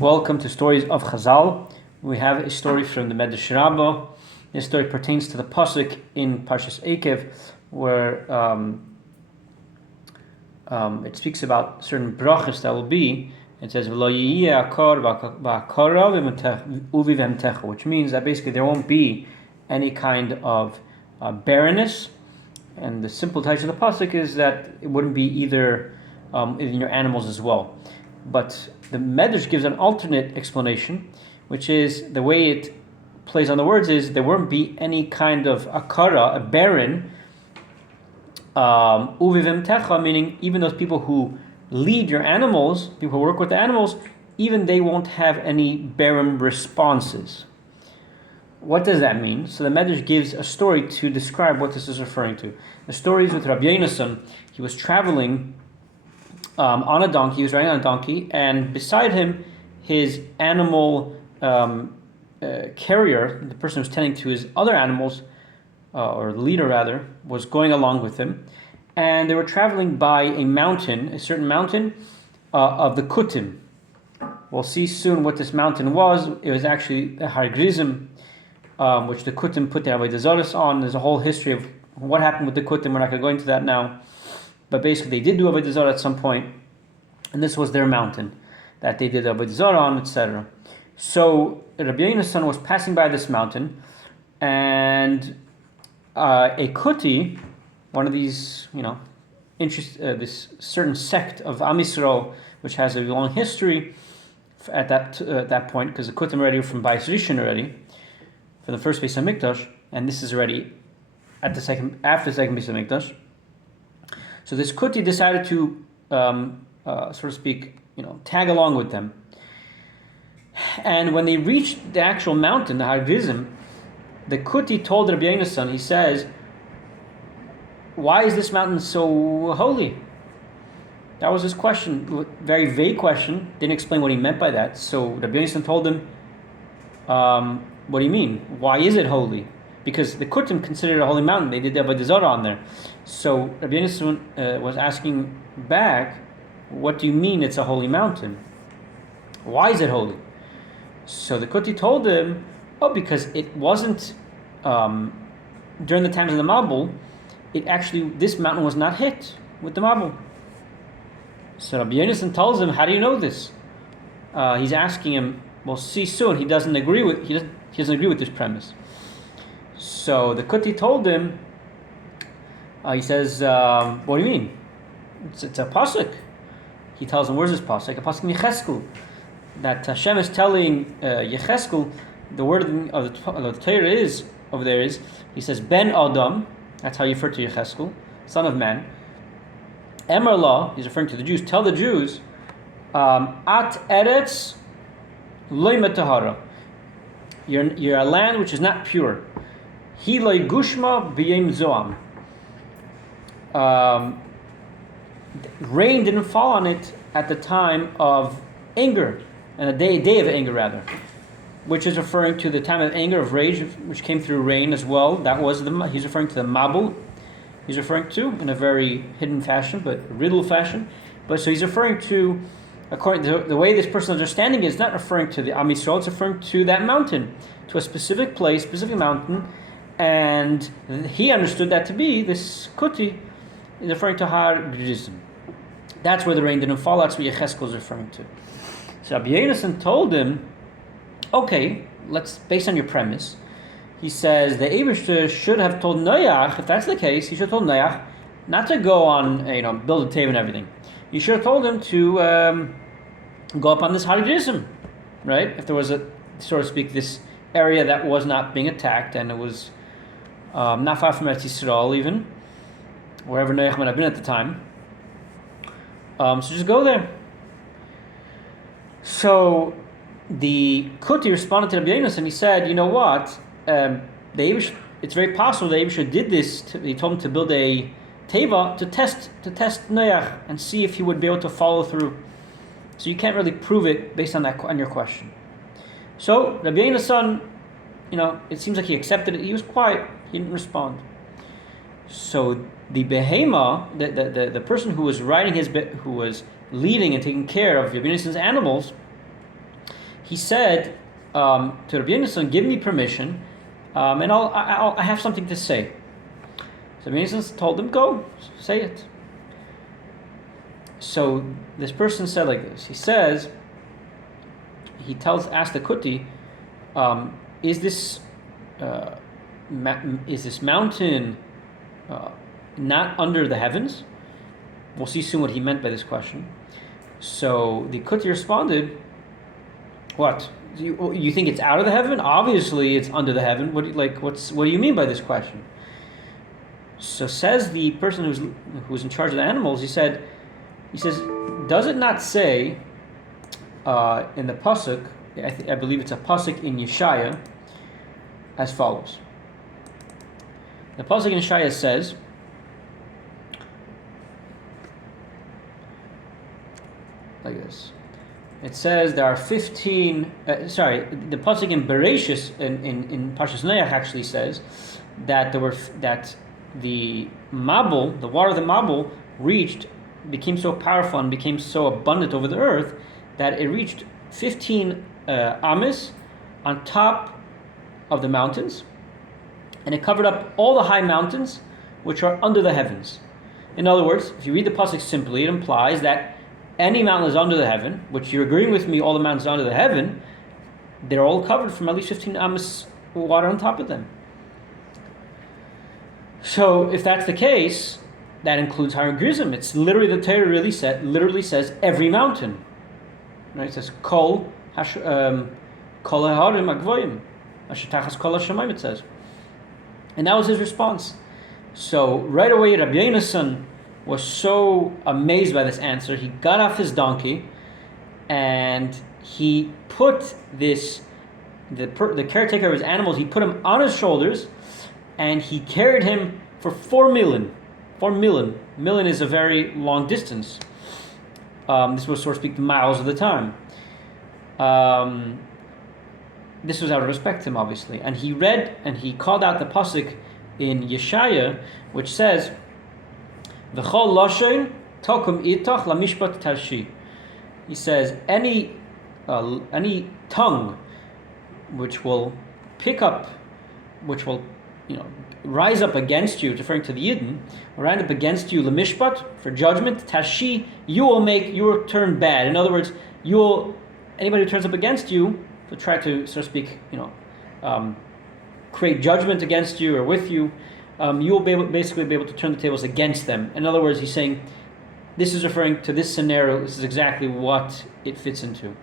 Welcome to Stories of Chazal. We have a story from the Medrash Rabbah. This story pertains to the pasuk in Parshas Eikev, where it speaks about certain brachas that will be. It says, which means that basically there won't be any kind of barrenness. And the simple title of the pasuk is that it wouldn't be either in your animals as well. But the Medrash gives an alternate explanation, which is the way it plays on the words is there won't be any kind of akara, a barren, uvivim techa, meaning even those people who lead your animals, people who work with the animals, even they won't have any barren responses. What does that mean? So the Medrash gives a story to describe what this is referring to. The story is with Rabbi Yonasan. He was traveling on a donkey. He was riding on a donkey, and beside him, his animal carrier, the person who was tending to his other animals, or the leader rather, was going along with him. And they were traveling by a mountain, a certain mountain of the Kutim. We'll see soon what this mountain was. It was actually the Har Grizim, which the Kutim put their Avodah Zarah on. There's a whole history of what happened with the Kutim. We're not going to go into that now. But basically, they did do Avodah Zarah at some point, and this was their mountain that they did Avodah Zarah on, etc. So Rabbi Yonasan was passing by this mountain, and a Kuti, one of these, this certain sect of Am Yisrael, which has a long history at that point, because the Kutim already were from Bais Rishon already, for the first Beis HaMikdash, and this is already after the second Beis HaMikdash. So this Kuti decided to, so to speak, tag along with them. And when they reached the actual mountain, the Har Grizim, the Kuti told Rabbi Yonasan, he says, "Why is this mountain so holy?" That was his question, very vague question. Didn't explain what he meant by that. So Rabbi Yonasan told him, "What do you mean? Why is it holy?" Because the Kutim considered it a holy mountain. They did the Avodah Zarah on there. So Rabbi Yonasan was asking back, "What do you mean it's a holy mountain? Why is it holy?" So the Kuti told him, because it wasn't, during the times of the Mabul, this mountain was not hit with the Mabul. So Rabbi Yonasan tells him, "How do you know this?" He's asking him, "We'll see soon." He doesn't agree with this premise. So the Kuti told him, he says, "What do you mean? It's a pasuk." He tells him, "Where's this pasuk?" A pasuk in Yecheskel, that Hashem is telling Yecheskel, the word of the Torah is over there is, he says, "Ben Adam," that's how you refer to Yecheskel, son of man. Emor la, he's referring to the Jews. Tell the Jews, "At eretz loy metahara." You're a land which is not pure. Hi loy gushma b'yem zoam. Rain didn't fall on it at the time of anger, and a day of anger rather, which is referring to the time of anger, of rage, which came through rain as well. That was he's referring to the Mabul. He's referring to in a very hidden fashion, but riddle fashion. But so he's referring to, according to the way this person's understanding is, not referring to the Am Yisrael, it's referring to that mountain, to a specific place, specific mountain, and he understood that to be, this Kuti is referring to Har Grizim. That's where the rain didn't fall. That's what Yecheskel is referring to. So Rabbi Yonasan told him, "Okay, based on your premise," he says the Eibishter should have told Noach, if that's the case, he should have told Noach not to go on, build a cave and everything. You should have told him to go up on this Har Grizim, right? If there was so to speak, this area that was not being attacked, and it was not far from Eretz Yisrael even, wherever Noach might have been at the time. So just go there. So the Kuti responded to Rabbi Yonasan, and he said, "You know what? It's very possible the Eibishter did this. He told him to build a teva to test Noach and see if he would be able to follow through. So you can't really prove it based on your question." So Rabbi Yonasan, it seems like he accepted it. He was quiet. He didn't respond. So the behema, the person who was riding who was leading and taking care of Rabbi Yonasan's animals, he said to Rabbi Yonasan, give me permission, and I have something to say. So Rabbi Yonasan told him, go, say it. So this person said like this. He says, asks the Kuti, is this mountain not under the heavens? We'll see soon what he meant by this question. So the Kuti responded, what? You think it's out of the heaven? Obviously it's under the heaven. What do you mean by this question? So says the person who's in charge of the animals, he says, does it not say in the pasuk, I believe it's a pasuk in Yeshaya, as follows. The pasuk in Yeshaya says, like this. It says there are 15. The pasuk in Bereshis in Parshas Noach actually says that the Mabul, the water of the Mabul, became so powerful and became so abundant over the earth that it reached 15 amis on top of the mountains, and it covered up all the high mountains which are under the heavens. In other words, if you read the pasuk simply, it implies that any mountain is under the heaven, which you're agreeing with me, all the mountains under the heaven, they're all covered from at least 15 amas water on top of them. So if that's the case, that includes Har Gerizim. It's literally, the Torah literally says every mountain. Right? It says kol haharim agvoyim asher tachas kol hashamayim, it says. And that was his response. So right away Rabbi Yonasan was so amazed by this answer, he got off his donkey and he put the caretaker of his animals, he put him on his shoulders and he carried him for 4 milin. 4 milin. Milin is a very long distance. This was, so to speak, the miles of the time. This was out of respect to him, obviously. And he called out the pasuk in Yeshaya, which says, V'chol lashon tokum itach lamishpat tarshi. He says, any tongue which will rise up against you, referring to the Yidden, rise up against you, lamishpat, for judgment, tashi, you will turn bad. In other words, anybody who turns up against you to try to, so to speak, create judgment against you or with you, you will basically be able to turn the tables against them. In other words, he's saying, this is referring to this scenario, this is exactly what it fits into.